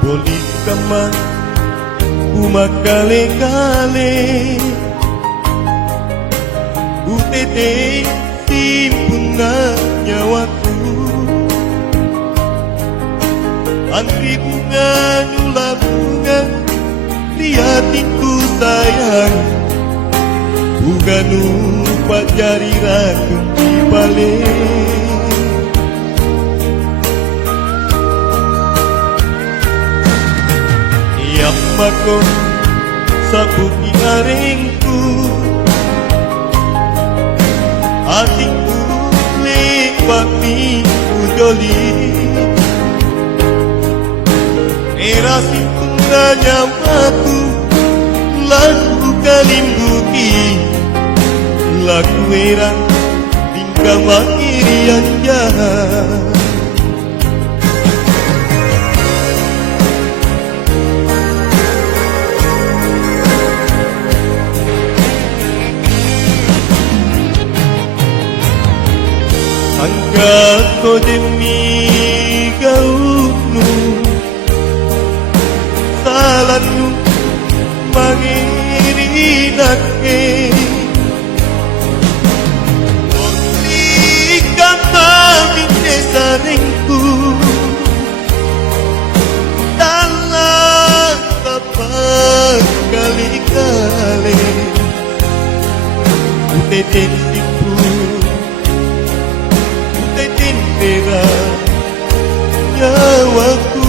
Boli kamang umakale-kale UTT simpuna nyawaku Antri bunga nyula bunga lihatinku sayang Bunga numpak jari rakun di balik Mako sabuti aringku hatiku lekpati ujoli era simpuna nyamaku lagu kalimbuki lagu era tingkah makiri yang jahat Angkat ko demi gaunu Salanu mangirinake Orlikan mamine saringku Dalam tapak kali-kali Uteten simpu Tera nyawaku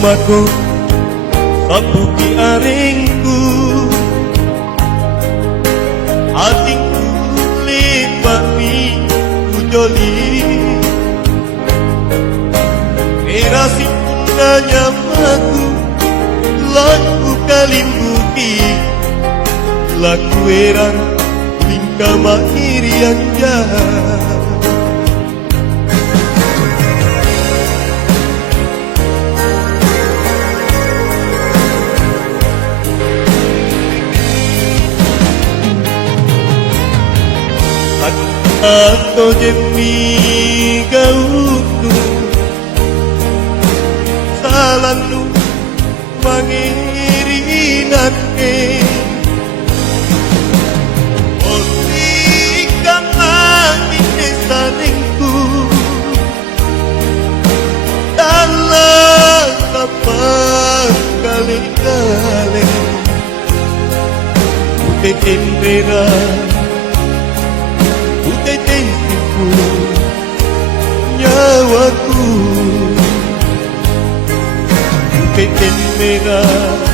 Mako sabuki aringku hatiku lipati ujoli era simpuna nyamaku lagu kalimbuki lagu era tingkah mahir yang jahat Atau demi gaunu salanu mangirinake Orlikan mamine saringku Dalam tapak kali-kali Uteten tera Utetiku nyawaku Uteten merah